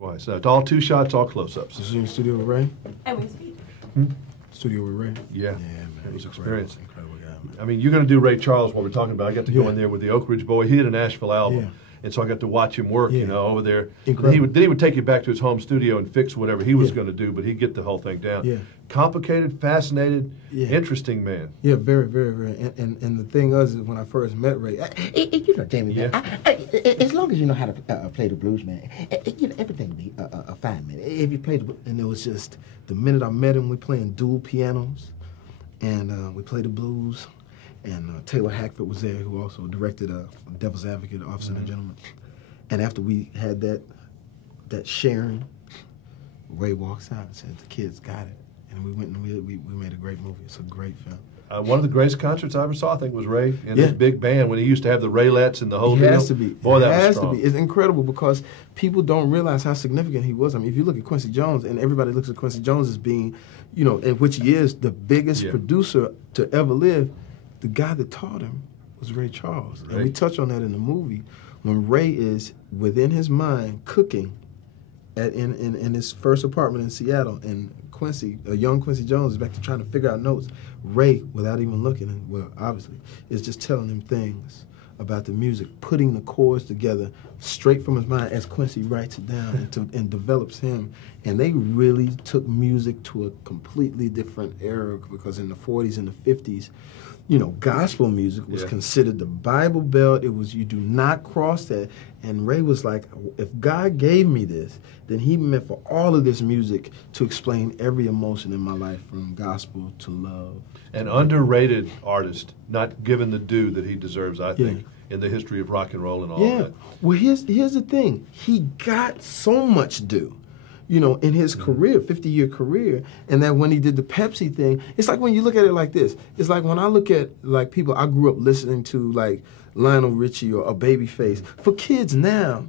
Twice. It's all two shots, all close-ups. This is in the studio with Ray? And we speak. Studio with Ray? Yeah. Man. It was experience. Incredible guy, man. I mean, you're going to do Ray Charles, what we're talking about. I got to go in there with the Oak Ridge Boy. He had a Nashville album. Yeah. And so I got to watch him work, you know, over there. Incredible. Then he would take you back to his home studio and fix whatever he was going to do, but he'd get the whole thing down. Yeah. Complicated, fascinated, interesting man. Yeah, very, very, very. And the thing is when I first met Ray, you know, Jamie, man, as long as you know how to play the blues, man, you know, everything will be fine, man. If you play the blues. and it was just, the minute I met him, we playing dual pianos, and we played the blues. And Taylor Hackford was there, who also directed Devil's Advocate, Officer and Gentleman. And after we had that sharing, Ray walks out and says, "The kids got it." And we went and we made a great movie. It's a great film. One of the greatest concerts I ever saw, I think, was Ray and his big band when he used to have the Raylettes and the whole deal. It has to be. Boy, that has was strong. to be. It's incredible because people don't realize how significant he was. I mean, if you look at Quincy Jones, and everybody looks at Quincy Jones as being, you know, in which he is the biggest producer to ever live, the guy that taught him was Ray Charles. And we touch on that in the movie when Ray is within his mind cooking in his first apartment in Seattle, and Quincy, a young Quincy Jones, is back to trying to figure out notes. Ray, without even looking, and well, obviously, is just telling him things about the music, putting the chords together straight from his mind as Quincy writes it down and develops him. And they really took music to a completely different era, because in the 40s and the 50s, you know, gospel music was considered the Bible Belt. It was, you do not cross that. And Ray was like, if God gave me this, then he meant for all of this music to explain every emotion in my life, from gospel to love. An underrated artist, not given the due that he deserves, I think, in the history of rock and roll and all of that. Well, here's the thing. He got so much due, you know, in his career, 50-year career, and that when he did the Pepsi thing, it's like when you look at it like this. It's like when I look at, like, people I grew up listening to, like Lionel Richie or Babyface. For kids now,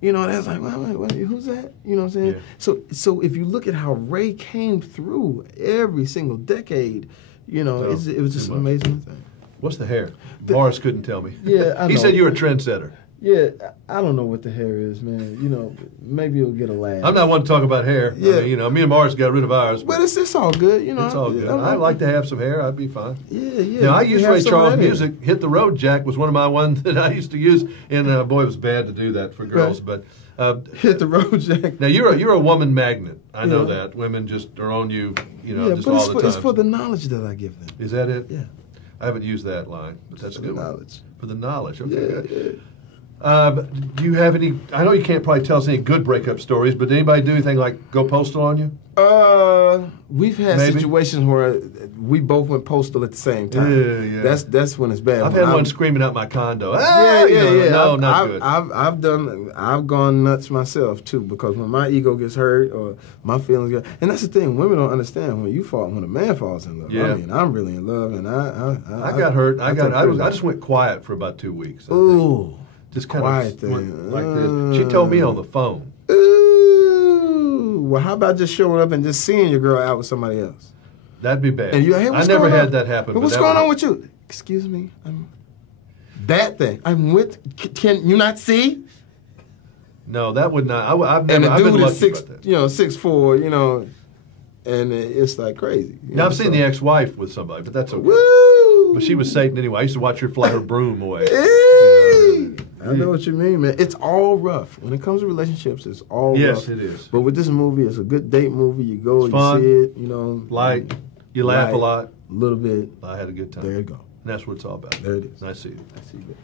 you know, that's like, wait, who's that? You know what I'm saying? So if you look at how Ray came through every single decade, you know, it was just an amazing thing. What's the hair? Morris couldn't tell me. Yeah, I know. He said you were a trendsetter. Yeah, I don't know what the hair is, man. You know, maybe it'll get a laugh. I'm not one to talk about hair. Yeah. I mean, you know, me and Morris got rid of ours. But it's all good, you know. It's all good. I'd like to have some hair. I'd be fine. Yeah. You know, I used Ray Charles music. Hit the Road Jack was one of my ones that I used to use. And boy, it was bad to do that for girls. But Hit the Road Jack. Now, you're a woman magnet. I know that. Women just are on you, you know, just all the time. It's for the knowledge that I give them. Is that it? Yeah. I haven't used that line, but that's a good one. Knowledge. For the knowledge. Okay, Yeah. do you have any, I know you can't probably tell us any good breakup stories, but did anybody do anything like go postal on you? We've had situations where we both went postal at the same time. Yeah. That's when it's bad. I've had one screaming out my condo. Yeah. No, not good. I've gone nuts myself too, because when my ego gets hurt or my feelings get, and that's the thing, women don't understand when a man falls in love. I mean, I'm really in love, and I got hurt. I just went quiet for about 2 weeks. Ooh, just kind quiet of went like this. She told me on the phone. Well, how about just showing up and just seeing your girl out with somebody else? That'd be bad. And you, hey, I never had that happen. But what's going on with you? Excuse me. That thing. I'm with. Can you not see? No, that would not. I've never. And the I've dude been is lucky about that. 6'4", you know, and it's like crazy. Now I've seen the ex-wife with somebody, but that's okay. Woo! But she was Satan anyway. I used to watch her fly her broom away. I know what you mean, man. It's all rough. When it comes to relationships, it's all rough. Yes, it is. But with this movie, it's a good date movie. You go, it's fun, you see it, you know. Light. You laugh a lot. A little bit. I had a good time. There you go. And that's what it's all about. There it is. Nice to see you. I see that.